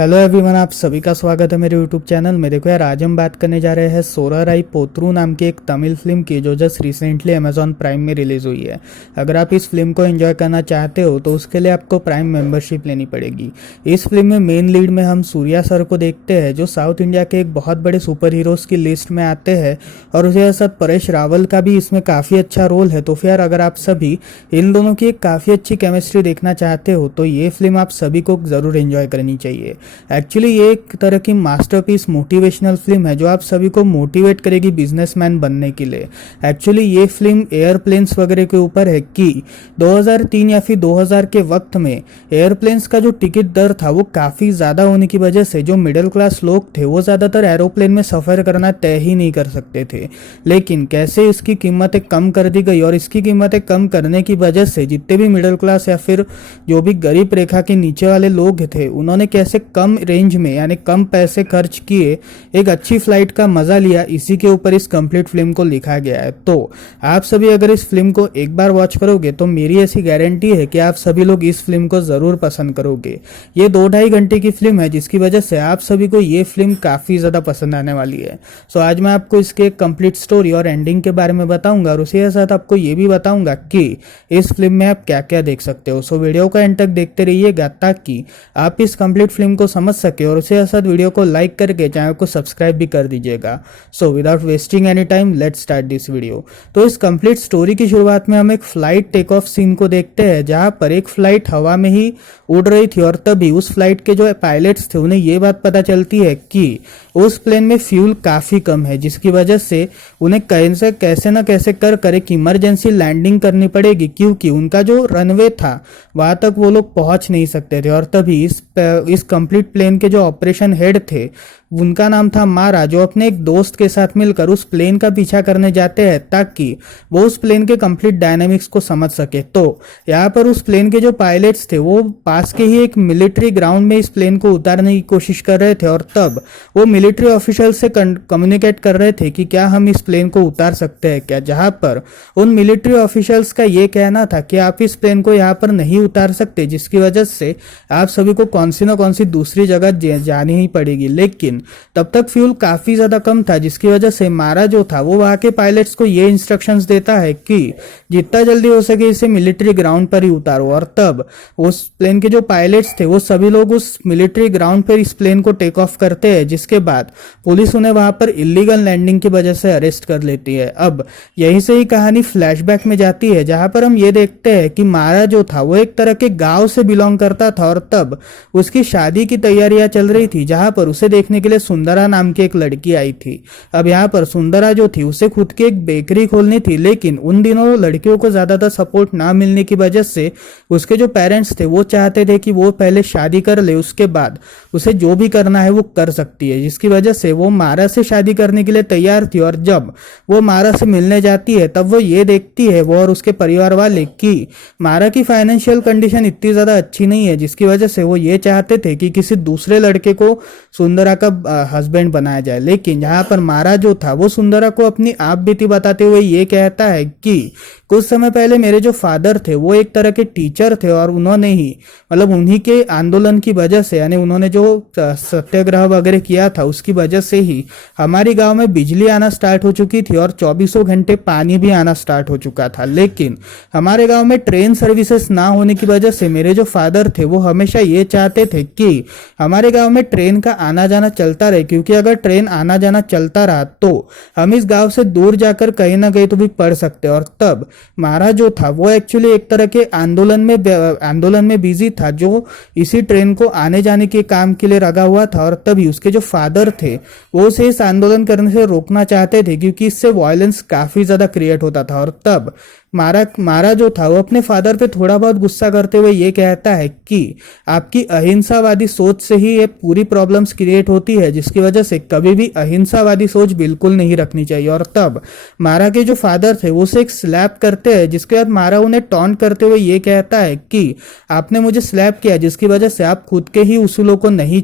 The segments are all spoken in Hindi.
हेलो एवरीवन, आप सभी का स्वागत है मेरे यूट्यूब चैनल में। देखो यार, आज हम बात करने जा रहे हैं सोराराई पोत्रू नाम की एक तमिल फिल्म की, जो जस्ट रिसेंटली अमेजॉन प्राइम में रिलीज़ हुई है। अगर आप इस फिल्म को एंजॉय करना चाहते हो तो उसके लिए आपको प्राइम मेंबरशिप लेनी पड़ेगी। इस फिल्म में मेन लीड में हम सूर्या सर को देखते हैं, जो साउथ इंडिया के एक बहुत बड़े सुपर हीरोज़ की लिस्ट में आते हैं, और उसके साथ परेश रावल का भी इसमें काफ़ी अच्छा रोल है। तो फिर अगर आप सभी इन दोनों की एक काफ़ी अच्छी केमिस्ट्री देखना चाहते हो तो ये फिल्म आप सभी को ज़रूर एंजॉय करनी चाहिए। एक्चुअली ये एक तरह की मास्टरपीस मोटिवेशनल फिल्म है, जो आप सभी को मोटिवेट करेगी बिजनेसमैन बनने के लिए। एक्चुअली ये फिल्म एयरप्लेन्स वगैरह के ऊपर है कि 2003 या फिर 2000 के वक्त में एयरप्लेन्स का जो टिकट दर था वो काफ़ी ज़्यादा होने की वजह से जो मिडिल क्लास लोग थे वो ज़्यादातर एरोप्लेन में सफ़र करना तय ही नहीं कर सकते थे। लेकिन कैसे इसकी कीमतें कम कर दी गई, और इसकी कीमतें कम करने की वजह से जितने भी मिडिल क्लास या फिर जो भी गरीब रेखा के नीचे वाले लोग थे, उन्होंने कैसे कम रेंज में यानी कम पैसे खर्च किए एक अच्छी फ्लाइट का मजा लिया, इसी के ऊपर इस कंप्लीट फिल्म को लिखा गया है। तो आप सभी अगर इस फिल्म को एक बार वॉच करोगे तो मेरी ऐसी गारंटी है कि आप सभी लोग इस फिल्म को जरूर पसंद करोगे। ये 2-2.5 घंटे की फिल्म है, जिसकी वजह से आप सभी को ये फिल्म काफी ज्यादा पसंद आने वाली है। सो आज मैं आपको इसके कंप्लीट स्टोरी और एंडिंग के बारे में बताऊंगा, और उसी के साथ आपको ये भी बताऊंगा कि इस फिल्म में आप क्या क्या देख सकते हो। सो वीडियो का एंड तक देखते रहिएगा ताकि आप इस कंप्लीट फिल्म को समझ सके, और उसके साथ वीडियो को लाइक करके चैनल को सब्सक्राइब भी कर दीजिएगा। So without wasting any time let's start this video. तो इस कंप्लीट स्टोरी की शुरुआत में हम एक फ्लाइट टेक ऑफ सीन को देखते हैं, जहां पर एक फ्लाइट हवा में ही उड़ रही थी, और तभी उस फ्लाइट के जो पायलट्स थे उन्हें ये बात पता चलती है कि उस प्लेन में फ्यूल काफी कम है, जिसकी वजह से उन्हें कैसे न कैसे कर एक इमरजेंसी लैंडिंग करनी पड़ेगी, क्योंकि उनका जो रनवे था वहां तक वो लोग पहुंच नहीं सकते थे। और तभी इस कंप्लीट प्लेन के जो ऑपरेशन हेड थे, उनका नाम था मारा, जो अपने एक दोस्त के साथ मिलकर उस प्लेन का पीछा करने जाते हैं ताकि वो उस प्लेन के कंप्लीट डायनामिक्स को समझ सके। तो यहाँ पर उस प्लेन के जो पायलट्स थे वो पास के ही एक मिलिट्री ग्राउंड में इस प्लेन को उतारने की कोशिश कर रहे थे, और तब वो मिलिट्री ऑफिशियल से कम्युनिकेट कर रहे थे कि क्या हम इस प्लेन को उतार सकते हैं क्या, जहां पर उन मिलिट्री ऑफिशियल्स का ये कहना था कि आप इस प्लेन को यहाँ पर नहीं उतार सकते, जिसकी वजह से आप सभी को कौन सी दूसरी जगह जानी ही पड़ेगी। लेकिन तब तक फ्यूल काफी ज्यादा कम था, जिसकी वजह से मारा जो था वो वहां के पायलट्स को ये इंस्ट्रक्शंस देता है कि जितना जल्दी हो सके इसे मिलिट्री ग्राउंड पर ही उतारो। और तब उस प्लेन के जो पायलट्स थे वो सभी लोग उस मिलिट्री ग्राउंड पर इस प्लेन को टेक ऑफ करते हैं, जिसके बाद पुलिस उन्हें वहां पर इलीगल लैंडिंग की वजह से अरेस्ट कर लेती है। अब यहीं से ही कहानी फ्लैशबैक में जाती है, जहां पर हम ये देखते हैं कि मारा जो था वो एक तरह के गांव से बिलोंग करता था, और तब उसकी शादी की तैयारियां चल रही थी, जहां पर उसे देखने के लिए सुंदरा नाम की एक लड़की आई थी। अब यहाँ पर सुंदरा जो थी उसे खुद की एक बेकरी खोलनी थी, लेकिन उन दिनों लड़कियों को ज्यादातर सपोर्ट ना मिलने की वजह से उसके जो पेरेंट्स थे वो चाहते थे कि वो पहले शादी कर ले, उसके बाद उसे जो भी करना है वो कर सकती है, जिसकी वजह से वो मारा से शादी करने के लिए तैयार थी। और जब वो मारा से मिलने जाती है तब वो ये देखती है, वो और उसके परिवार वाले, कि मारा की फाइनेंशियल कंडीशन इतनी ज्यादा अच्छी नहीं है, जिसकी वजह से वो ये चाहते थे कि किसी दूसरे लड़के को सुंदरा का हस्बैंड बनाया जाए। लेकिन यहाँ पर मारा जो था वो सुंदरा को अपनी आप बीती बताते हुए ये कहता है कि कुछ समय पहले मेरे जो फादर थे वो एक तरह के टीचर थे, और उन्होंने ही मतलब उन्हीं के आंदोलन की वजह से, यानी उन्होंने जो सत्याग्रह वगैरह किया था उसकी वजह से ही हमारी गांव में बिजली आना स्टार्ट हो चुकी थी, और 24 घंटे पानी भी आना स्टार्ट हो चुका था। लेकिन हमारे गांव में ट्रेन सर्विसेज ना होने की वजह से मेरे जो फादर थे वो हमेशा ये चाहते थे कि हमारे गांव में ट्रेन का आना जाना चलता रहे, क्योंकि अगर ट्रेन आना जाना चलता रहा तो हम इस गांव से दूर जाकर कहीं ना कहीं तो भी पढ़ सकते। और तब मारा जो था वो एक्चुअली एक तरह के आंदोलन में बिजी था, जो इसी ट्रेन को आने जाने के काम के लिए लगा हुआ था। और तभी उसके जो फादर थे वो उसे इस आंदोलन करने से रोकना चाहते थे, क्योंकि इससे वायलेंस काफी ज्यादा क्रिएट होता था। और तब मारा जो था वो अपने फादर पे थोड़ा बहुत गुस्सा करते हुए ये कहता है कि आपकी अहिंसावादी सोच से ही ये पूरी प्रॉब्लम्स क्रिएट होती है, जिसकी वजह से कभी भी अहिंसावादी सोच बिल्कुल नहीं रखनी चाहिए। और तब मारा के जो फादर थे वो उसे एक स्लैप करते हैं, जिसके बाद मारा उन्हें टॉन्ट करते हुए ये कहता है कि आपने मुझे स्लैप किया, जिसकी वजह से आप खुद के ही उसूलों को नहीं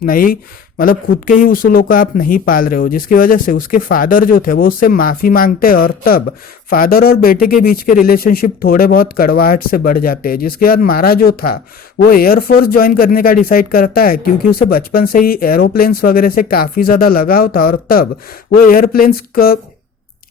नहीं, मतलब खुद के ही उसूलों को आप नहीं पाल रहे हो, जिसकी वजह से उसके फादर जो थे वो उससे माफी मांगते हैं और तब फादर और बेटे के बीच के रिलेशनशिप थोड़े बहुत कड़वाहट से बढ़ जाते हैं। जिसके बाद मारा जो था वो एयरफोर्स ज्वाइन करने का डिसाइड करता है, क्योंकि उसे बचपन से ही एरोप्लेन्स वगैरह से काफी ज्यादा लगाव था और तब वो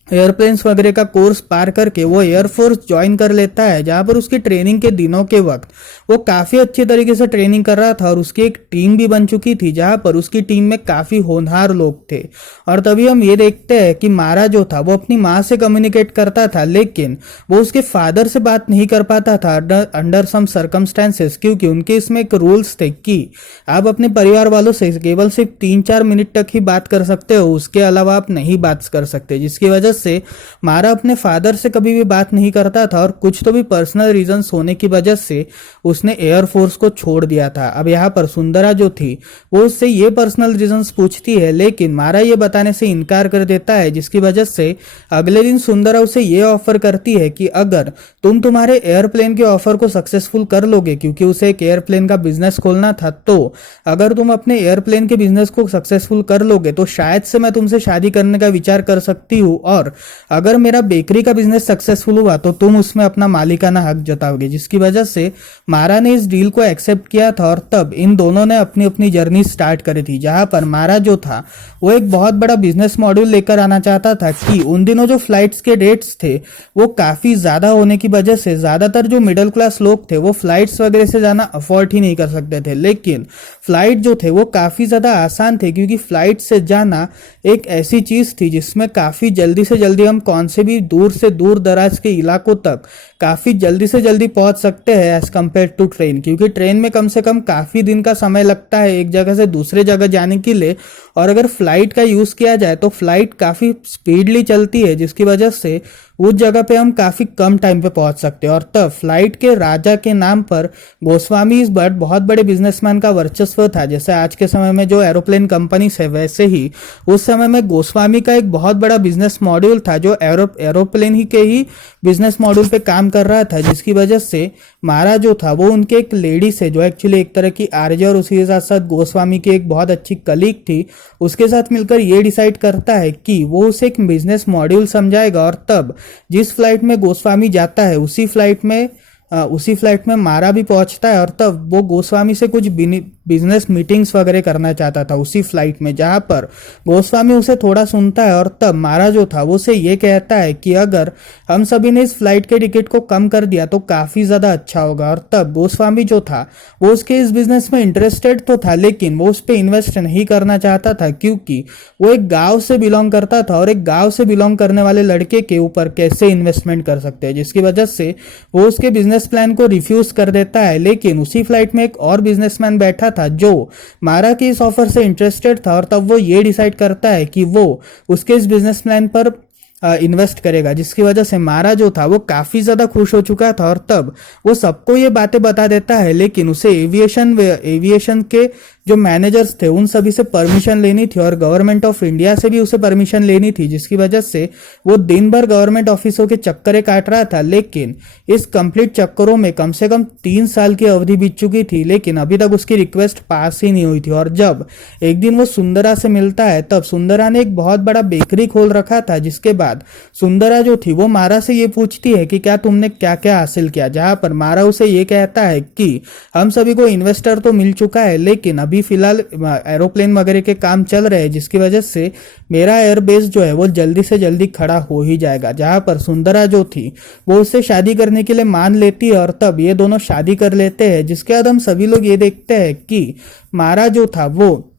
एयरप्लेन्स वगैरह का कोर्स पार करके वो एयरफोर्स ज्वाइन कर लेता है, जहां पर उसकी ट्रेनिंग के दिनों के वक्त वो काफी अच्छे तरीके से ट्रेनिंग कर रहा था और उसकी एक टीम भी बन चुकी थी, जहां पर उसकी टीम में काफी होनहार लोग थे। और तभी हम ये देखते हैं कि मारा जो था वो अपनी माँ से कम्युनिकेट करता था, लेकिन वो उसके फादर से बात नहीं कर पाता था अंडर सम सर्कमस्टेंसेस, क्योंकि उनके इसमें एक रूल्स थे कि आप अपने परिवार वालों से केवल सिर्फ 3-4 मिनट तक ही बात कर सकते हो, उसके अलावा आप नहीं बात कर सकते। जिसकी वजह से मारा अपने फादर से कभी भी बात नहीं करता था और कुछ तो भी पर्सनल रीजंस होने की वजह से उसने एयरफोर्स को छोड़ दिया था। अब यहाँ पर सुंदरा जो थी वो उससे ये पर्सनल रीजंस पूछती है, लेकिन मारा ये बताने से इनकार कर देता है, जिसकी वजह से अगले दिन सुंदरा उसे ये ऑफर करती है कि अगर तुम तुम्हारे एयरप्लेन के ऑफर को सक्सेसफुल कर लोगे, क्योंकि उसे एक एयरप्लेन का बिजनेस खोलना था, तो अगर तुम अपने एयरप्लेन के बिजनेस को सक्सेसफुल कर लोगे तो शायद से मैं तुमसे शादी करने का विचार कर सकती हूँ, और अगर मेरा बेकरी का बिजनेस सक्सेसफुल हुआ तो तुम उसमें अपना मालिकाना हक जताओगे। जिसकी वजह से मारा ने इस डील को एक्सेप्ट किया था और तब इन दोनों ने अपनी अपनी जर्नी स्टार्ट करी थी, जहां पर मारा जो था वो एक बहुत बड़ा बिजनेस मॉड्यूल लेकर आना चाहता था कि उन दिनों जो फ्लाइट्स के डेट्स थे वो काफी ज्यादा होने की वजह से ज्यादातर जो मिडिल क्लास लोग थे वो फ्लाइट्स वगैरह से जाना अफोर्ड ही नहीं कर सकते थे, लेकिन फ्लाइट जो थे वो काफी ज्यादा आसान थे, क्योंकि फ्लाइट से जाना एक ऐसी चीज थी जिसमें काफी जल्दी से जल्दी हम कौन से भी दूर से दूर दराज के इलाकों तक काफी जल्दी से जल्दी पहुंच सकते हैं एज कम्पेयर टू ट्रेन, क्योंकि ट्रेन में कम से कम काफी दिन का समय लगता है एक जगह से दूसरे जगह जाने के लिए, और अगर फ्लाइट का यूज किया जाए तो फ्लाइट काफी स्पीडली चलती है, जिसकी वजह से उस जगह पे हम काफी कम टाइम पे पहुंच सकते हैं। और तब फ्लाइट के राजा के नाम पर गोस्वामी इस बट बहुत बड़े बिजनेसमैन का वर्चस्व था। जैसे आज के समय में जो एरोप्लेन कंपनीज है, वैसे ही उस समय में गोस्वामी का एक बहुत बड़ा बिजनेस मॉड्यूल था जो एरोप्लेन ही के ही बिजनेस मॉड्यूल पे काम कर रहा था, जिसकी वजह से मारा जो था वो उनके एक लेडी से, जो एक्चुअली एक तरह की आरजे और उसी के साथ साथ गोस्वामी की एक बहुत अच्छी कलीग थी, उसके साथ मिलकर ये डिसाइड करता है कि वो उसे एक बिजनेस मॉड्यूल समझाएगा। और तब जिस फ्लाइट में गोस्वामी जाता है उसी फ्लाइट में मारा भी पहुंचता है, और तब वो गोस्वामी से कुछ बिजनेस मीटिंग्स वगैरह करना चाहता था उसी फ्लाइट में, जहां पर गोस्वामी उसे थोड़ा सुनता है और तब मारा जो था वो उसे ये कहता है कि अगर हम सभी ने इस फ्लाइट के टिकट को कम कर दिया तो काफी ज्यादा अच्छा होगा। और तब गोस्वामी जो था वो उसके इस बिजनेस में इंटरेस्टेड तो था, लेकिन वो उस पर इन्वेस्ट नहीं करना चाहता था, क्योंकि वो एक गांव से बिलोंग करता था और एक गांव से बिलोंग करने वाले लड़के के ऊपर कैसे इन्वेस्टमेंट कर सकते हैं, जिसकी वजह से वो उसके बिजनेस प्लान को रिफ्यूज कर देता है। लेकिन उसी फ्लाइट में एक और बिजनेसमैन बैठा था जो मारा के इस ऑफर से इंटरेस्टेड था, और तब वो ये डिसाइड करता है कि वो उसके इस बिजनेस प्लान पर इन्वेस्ट करेगा, जिसकी वजह से मारा जो था वो काफी ज्यादा खुश हो चुका था और तब वो सबको ये बातें बता देता है। लेकिन उसे एविएशन के जो मैनेजर्स थे उन सभी से परमिशन लेनी थी और गवर्नमेंट ऑफ इंडिया से भी उसे परमिशन लेनी थी, जिसकी वजह से वो दिन भर गवर्नमेंट ऑफिसों के चक्करे काट रहा था। लेकिन इस कंप्लीट चक्करों में कम से कम 3 साल की अवधि बीत चुकी थी, लेकिन अभी तक उसकी रिक्वेस्ट पास ही नहीं हुई थी। और जब एक दिन वो सुंदरा से मिलता है, तब सुंदरा ने एक बहुत बड़ा बेकरी खोल रखा था, जिसके बाद सुंदरा जो थी वो मारा से ये पूछती है कि क्या तुमने क्या क्या हासिल किया, जहां पर मारा उसे ये कहता है कि हम सभी को इन्वेस्टर तो मिल चुका है, लेकिन अभी फिलहाल एरोप्लेन वगैरह के काम चल रहे हैं, जिसकी वजह से मेरा एयरबेस जो है वो जल्दी से जल्दी खड़ा हो ही जाएगा। जहां पर सुंदरा जो थी वो उससे शादी करने के लिए मान लेती है और तब ये दोनों शादी कर लेते हैं। जिसके बाद हम सभी लोग ये देखते हैं कि मारा जो था वो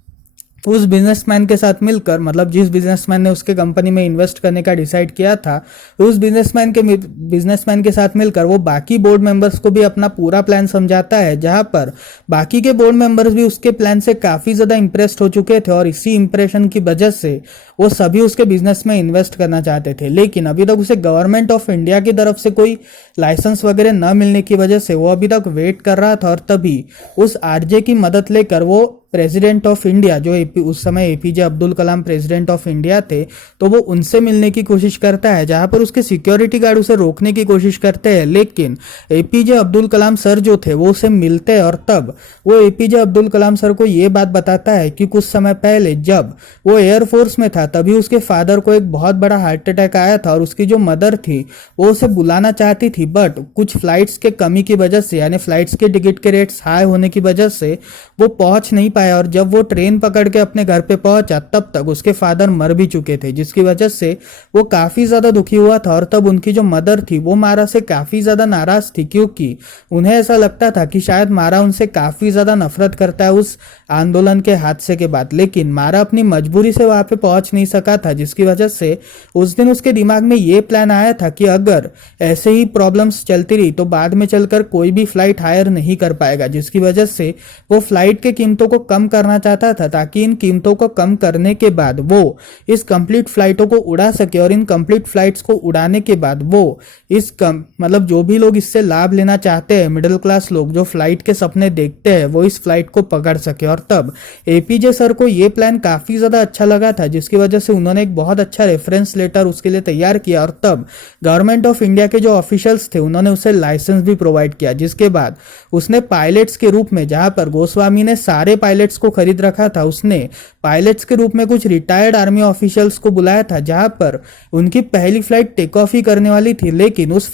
उस बिजनेसमैन के साथ मिलकर, मतलब जिस बिजनेसमैन ने उसके कंपनी में इन्वेस्ट करने का डिसाइड किया था, उस बिजनेसमैन के साथ मिलकर वो बाकी बोर्ड मेंबर्स को भी अपना पूरा प्लान समझाता है, जहां पर बाकी के बोर्ड मेंबर्स भी उसके प्लान से काफी ज्यादा इंप्रेस्ड हो चुके थे और इसी इंप्रेशन की वजह से वो सभी उसके बिजनेस में इन्वेस्ट करना चाहते थे। लेकिन अभी तक उसे गवर्नमेंट ऑफ इंडिया की तरफ से कोई लाइसेंस वगैरह न मिलने की वजह से वो अभी तक वेट कर रहा था और तभी उस आरजे की मदद लेकर वो प्रेसिडेंट ऑफ इंडिया जो उस समय APJ Abdul Kalam president of India थे, तो वो उनसे मिलने की कोशिश करता है, जहां पर उसके सिक्योरिटी गार्ड उसे रोकने की कोशिश करते हैं। लेकिन एपीजे अब्दुल कलाम सर जो थे वो उसे मिलते हैं, और तब वो एपीजे अब्दुल कलाम सर को ये बात बताता है कि कुछ समय पहले जब वो एयरफोर्स में था तभी उसके फादर को एक बहुत बड़ा हार्ट अटैक आया था, और उसकी जो मदर थी वो उसे बुलाना चाहती थी, बट कुछ फ्लाइट्स के कमी की वजह से, यानी फ्लाइट्स के टिकट के रेट्स हाई होने की वजह से वो पहुंच नहीं पाया, और जब वो ट्रेन पकड़ के अपने घर पे पहुंचा तब तक उसके फादर मर भी चुके थे, जिसकी वजह से वो काफी ज्यादा दुखी हुआ था। और तब उनकी जो मदर थी वो मारा से काफी ज्यादा नाराज थी, क्योंकि उन्हें ऐसा लगता था कि शायद मारा उनसे काफी ज्यादा नफरत करता है उस आंदोलन के हादसे के बाद। लेकिन मारा अपनी मजबूरी से वहां पे पहुंच नहीं सका था, जिसकी वजह से उस दिन उसके दिमाग में ये प्लान आया था कि अगर ऐसे ही प्रॉब्लम्स चलती रही तो बाद में चलकर कोई भी फ्लाइट हायर नहीं कर पाएगा, जिसकी वजह से वो फ्लाइट के कीमतों को कम करना चाहता था, ताकि इन कीमतों को कम करने के बाद वो इस कंप्लीट फ्लाइटों को उड़ा सके, और इन कंप्लीट फ्लाइट्स को उड़ाने के बाद वो इस मतलब जो भी लोग इससे लाभ लेना चाहते हैं, मिडिल क्लास लोग जो फ्लाइट के सपने देखते हैं, वो इस फ्लाइट को पकड़ सके। और तब एपीजे सर को ये प्लान काफी ज्यादा अच्छा लगा था, जिसकी वजह से उन्होंने एक बहुत अच्छा रेफरेंस लेटर उसके लिए तैयार किया, और तब गवर्नमेंट ऑफ इंडिया के जो ऑफिशियल्स थे उन्होंने उसे लाइसेंस भी प्रोवाइड किया, जिसके बाद उसने पायलट्स के रूप में, जहां पर गोस्वामी ने सारे पायलट्स को खरीद रखा था, उसने पायलट्स के रूप में कुछ रिटायर्ड आर्मी ऑफिशियल्स को बुलाया था, जहां पर उनकी पहली फ्लाइट टेक ऑफ ही करने वाली थी। लेकिन उस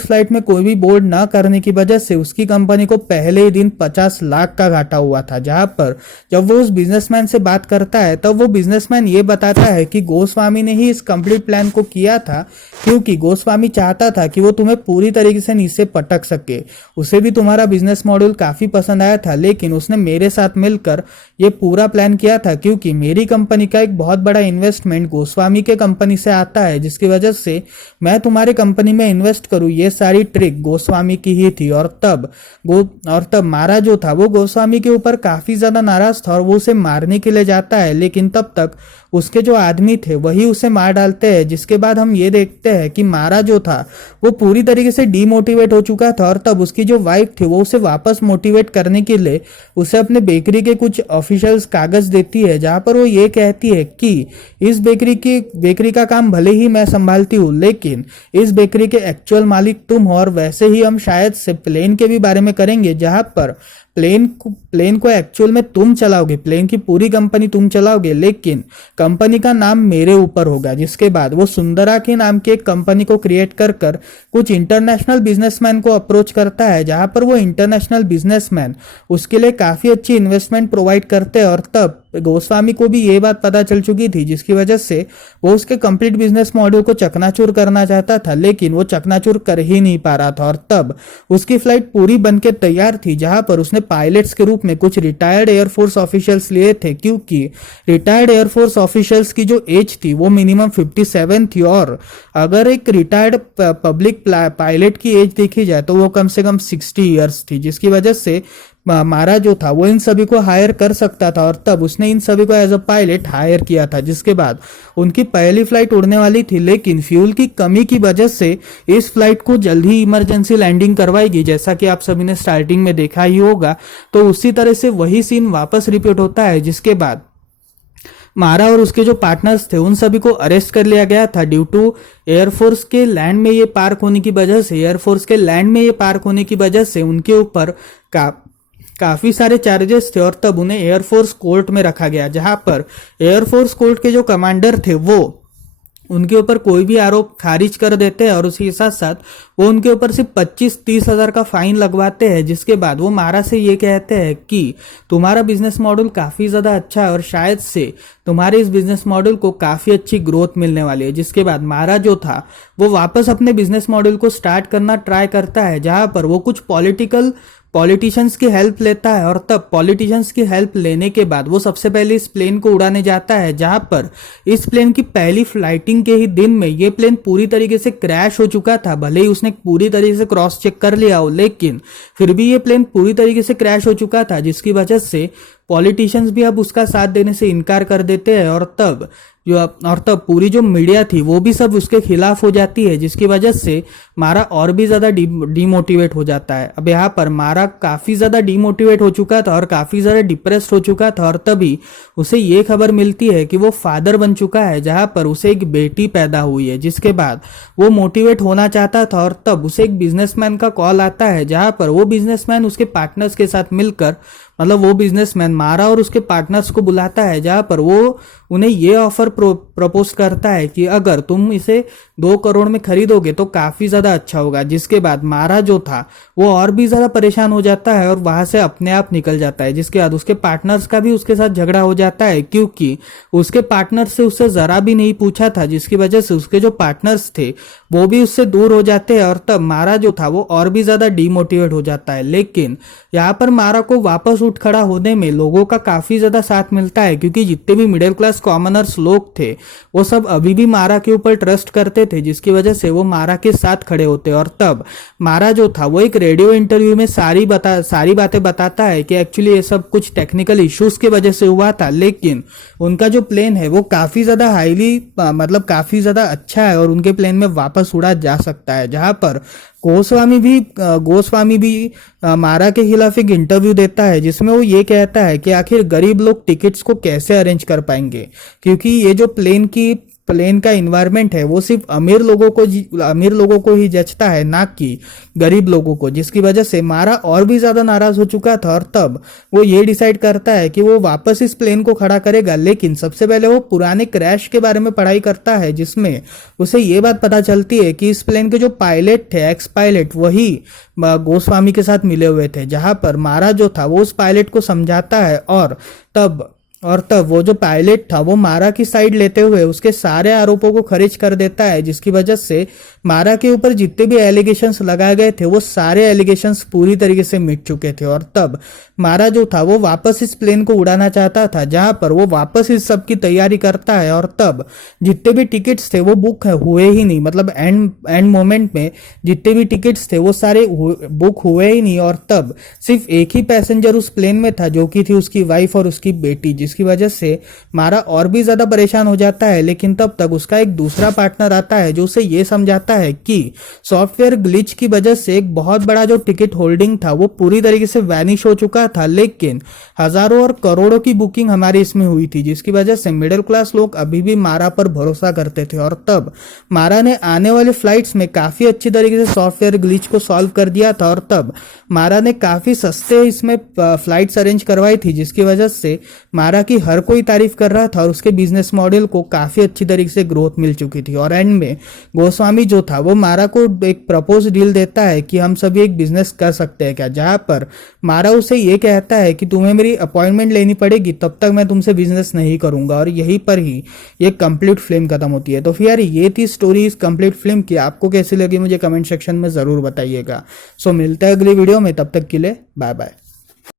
फ्लाइट में कोई भी बोर्ड ना करने की वजह से उसकी कंपनी को पहले ही दिन 50 लाख का घाटा हुआ था। जहां पर जब वो उस बिजनेसमैन से बात करता है तब वो बिजनेसमैन ये बताता है कि गोस्वामी ने ही इस कंप्लीट प्लान को किया था, क्योंकि गोस्वामी चाहता था कि वो तुम्हें पूरी तरीके से नीचे पटक सके। उसे भी तुम्हारा बिजनेस मॉडल काफी पसंद आया था, लेकिन उसने मेरे साथ मिलकर ये पूरा प्लान किया था, क्योंकि मेरी कंपनी का एक बहुत बड़ा इन्वेस्टमेंट गोस्वामी के कंपनी से आता है, जिसकी वजह से मैं तुम्हारे कंपनी में इन्वेस्ट करूं। ये सारी ट्रिक गोस्वामी की ही थी। और तब मारा जो था वो गोस्वामी के ऊपर काफी ज्यादा नाराज था, और वो उसे मारने के लिए जाता है, लेकिन तब तक उसके जो आदमी थे वही उसे मार डालते हैं। जिसके बाद हम ये देखते हैं कि मारा जो था वो पूरी तरीके से डीमोटिवेट हो चुका था, और तब उसकी जो वाइफ थी वो उसे वापस मोटिवेट करने के लिए उसे अपने बेकरी के कुछ ऑफिशियल्स कागज देती है, जहां पर वो ये कहती है कि इस बेकरी का काम भले ही मैं संभालती हूँ, लेकिन इस बेकरी के एक्चुअल मालिक तुम हो, और वैसे ही हम शायद से प्लेन के भी बारे में करेंगे, जहां पर प्लेन को एक्चुअल में तुम चलाओगे, प्लेन की पूरी कंपनी तुम चलाओगे, लेकिन कंपनी का नाम मेरे ऊपर होगा। जिसके बाद वो सुंदरा के नाम की एक कंपनी को क्रिएट कर कुछ इंटरनेशनल बिजनेसमैन को अप्रोच करता है, जहां पर वो इंटरनेशनल बिजनेसमैन उसके लिए काफी अच्छी इन्वेस्टमेंट प्रोवाइड करते हैं। और तब गोस्वामी को भी ये बात पता चल चुकी थी, जिसकी वजह से वो उसके कंप्लीट बिजनेस मॉडल को चकनाचूर करना चाहता था, लेकिन वो चकनाचूर कर ही नहीं पा रहा था। और तब उसकी फ्लाइट पूरी बनके तैयार थी, जहां पर उसने पायलट्स के रूप में कुछ रिटायर्ड एयरफोर्स ऑफिशियल्स लिए थे, क्योंकि रिटायर्ड एयरफोर्स ऑफिशियल्स की जो एज थी वो मिनिमम 57 थी, और अगर एक रिटायर्ड पब्लिक पायलट की एज देखी जाए तो वो कम से कम 60 ईयर्स थी, जिसकी वजह से मारा जो था वो इन सभी को हायर कर सकता था। और तब उसने इन सभी को एज अ पायलट हायर किया था, जिसके बाद उनकी पहली फ्लाइट उड़ने वाली थी, लेकिन फ्यूल की कमी की वजह से इस फ्लाइट को जल्द ही इमरजेंसी लैंडिंग करवाएगी, जैसा कि आप सभी ने स्टार्टिंग में देखा ही होगा। तो उसी तरह से वही सीन वापस रिपीट होता है, जिसके बाद मारा और उसके जो पार्टनर्स थे उन सभी को अरेस्ट कर लिया गया था ड्यू टू एयरफोर्स के लैंड में ये पार्क होने की वजह से उनके ऊपर काफी सारे चार्जेस थे, और तब उन्हें एयरफोर्स कोर्ट में रखा गया, जहां पर एयरफोर्स कोर्ट के जो कमांडर थे वो उनके ऊपर कोई भी आरोप खारिज कर देते हैं, और उसी के साथ साथ वो उनके ऊपर सिर्फ 25-30 हजार का फाइन लगवाते हैं। जिसके बाद वो मारा से ये कहते हैं कि तुम्हारा बिजनेस मॉडल काफी ज्यादा अच्छा है, और शायद से तुम्हारे इस बिजनेस मॉडल को काफी अच्छी ग्रोथ मिलने वाली है। जिसके बाद मारा जो था वो वापस अपने बिजनेस मॉडल को स्टार्ट करना ट्राई करता है, जहां पर वो कुछ पॉलिटिशियंस की हेल्प लेता है, और तब पॉलिटिशियंस की हेल्प लेने के बाद वो सबसे पहले इस प्लेन को उड़ाने जाता है, जहां पर इस प्लेन की पहली फ्लाइटिंग के ही दिन में ये प्लेन पूरी तरीके से क्रैश हो चुका था। भले ही उसने पूरी तरीके से क्रॉस चेक कर लिया हो, लेकिन फिर भी ये प्लेन पूरी तरीके से क्रैश हो चुका था, जिसकी वजह से पॉलिटिशियंस भी अब उसका साथ देने से इनकार कर देते हैं, और तब पूरी जो मीडिया थी वो भी सब उसके खिलाफ हो जाती है, जिसकी वजह से मारा और भी ज़्यादा डीमोटिवेट हो जाता है। अब यहाँ पर मारा काफ़ी ज़्यादा डीमोटिवेट हो चुका था और काफ़ी ज़्यादा डिप्रेस्ड हो चुका था, और तभी उसे ये खबर मिलती है कि वो फादर बन चुका है, जहाँ पर उसे एक बेटी पैदा हुई है। जिसके बाद वो मोटिवेट होना चाहता था, और तब उसे एक बिजनेसमैन का कॉल आता है, जहाँ पर वो बिजनेसमैन उसके पार्टनर्स के साथ मिलकर, मतलब वो बिजनेसमैन मारा और उसके पार्टनर्स को बुलाता है, जहाँ पर वो उन्हें ये ऑफर प्रपोज करता है कि अगर तुम इसे 2 करोड़ में खरीदोगे तो काफ़ी ज़्यादा अच्छा होगा। जिसके बाद मारा जो था वो और भी ज़्यादा परेशान हो जाता है और वहाँ से अपने आप निकल जाता है। जिसके बाद उसके पार्टनर्स का भी उसके साथ झगड़ा हो जाता है, क्योंकि उसके पार्टनर से उससे ज़रा भी नहीं पूछा था, जिसकी वजह से उसके जो पार्टनर्स थे वो भी उससे दूर हो जाते हैं, और तब मारा जो था वो और भी ज़्यादा डीमोटिवेट हो जाता है। लेकिन यहाँ पर मारा को वापस उठ खड़ा होने में लोगों का काफ़ी ज़्यादा साथ मिलता है, क्योंकि जितने भी मिडिल क्लास कॉमनर्स लोग थे वो सब अभी भी मारा के ऊपर ट्रस्ट करते थे, जिसकी वजह से वो मारा के साथ खड़े होते। और तब मारा जो था वो एक रेडियो इंटरव्यू में सारी बातें बताता है कि एक्चुअली ये सब कुछ टेक्निकल इश्यूज की वजह से हुआ था, लेकिन उनका जो प्लेन है वो काफ़ी ज़्यादा मतलब काफ़ी ज़्यादा अच्छा है और उनके प्लेन में वापस उड़ा जा सकता है। जहाँ पर गोस्वामी भी मारा के खिलाफ एक इंटरव्यू देता है, जिसमें वो ये कहता है कि आखिर गरीब लोग टिकट्स को कैसे अरेंज कर पाएंगे, क्योंकि ये जो प्लेन का इन्वायरमेंट है वो सिर्फ अमीर लोगों को ही जचता है, ना कि गरीब लोगों को। जिसकी वजह से मारा और भी ज़्यादा नाराज़ हो चुका था, और तब वो ये डिसाइड करता है कि वो वापस इस प्लेन को खड़ा करेगा। लेकिन सबसे पहले वो पुराने क्रैश के बारे में पढ़ाई करता है, जिसमें उसे ये बात पता चलती है कि इस प्लेन के जो पायलट थे, एक्स पायलट, वही गोस्वामी के साथ मिले हुए थे। जहां पर मारा जो था वो उस पायलट को समझाता है, और तब वो जो पायलट था वो मारा की साइड लेते हुए उसके सारे आरोपों को खारिज कर देता है, जिसकी वजह से मारा के ऊपर जितने भी एलिगेशंस लगाए गए थे वो सारे एलिगेशंस पूरी तरीके से मिट चुके थे। और तब मारा जो था वो वापस इस प्लेन को उड़ाना चाहता था, जहां पर वो वापस इस सब की तैयारी करता है, और तब जितने भी टिकट्स थे वो बुक हुए ही नहीं, मतलब एंड मोमेंट में जितने भी टिकट्स थे वो सारे बुक हुए ही नहीं, और तब सिर्फ एक ही पैसेंजर उस प्लेन में था, जो कि थी उसकी वाइफ और उसकी बेटी। जिसकी वजह से मारा और भी ज्यादा परेशान हो जाता है। लेकिन तब तक उसका एक दूसरा पार्टनर आता है जो उसे ये समझाता है कि सॉफ्टवेयर ग्लिच की वजह से एक बहुत बड़ा जो टिकट होल्डिंग था वो पूरी तरीके से वैनिश हो चुका था, लेकिन हजारों और करोड़ों की बुकिंग हमारी इसमें हुई थी, जिसकी वजह से मिडिल क्लास लोग अभी भी मारा पर भरोसा करते थे। और तब मारा ने आने वाले फ्लाइट्स में काफी अच्छी तरीके से सॉफ्टवेयर ग्लिच को सॉल्व कर दिया था, और तब मारा ने काफी सस्ते इसमें फ्लाइट्स अरेंज करवाई थी, जिसकी वजह से मारा की हर कोई तारीफ कर रहा था और उसके बिजनेस मॉडल को काफी अच्छी तरीके से ग्रोथ मिल चुकी थी। और एंड में गोस्वामी जो था वो मारा को एक प्रपोज डील देता है कि हम सभी एक बिजनेस कर सकते हैं क्या, जहां पर मारा उसे ये कहता है कि तुम्हें मेरी अपॉइंटमेंट लेनी पड़ेगी, तब तक मैं तुमसे बिजनेस नहीं करूंगा। और यहीं पर ही ये कंप्लीट फिल्म खत्म होती है। तो फिर यार ये थी स्टोरी इस कंप्लीट फिल्म की। आपको कैसी लगी मुझे कमेंट सेक्शन में जरूर बताइएगा। सो मिलते हैं अगली वीडियो में, तब तक के लिए बाय बाय।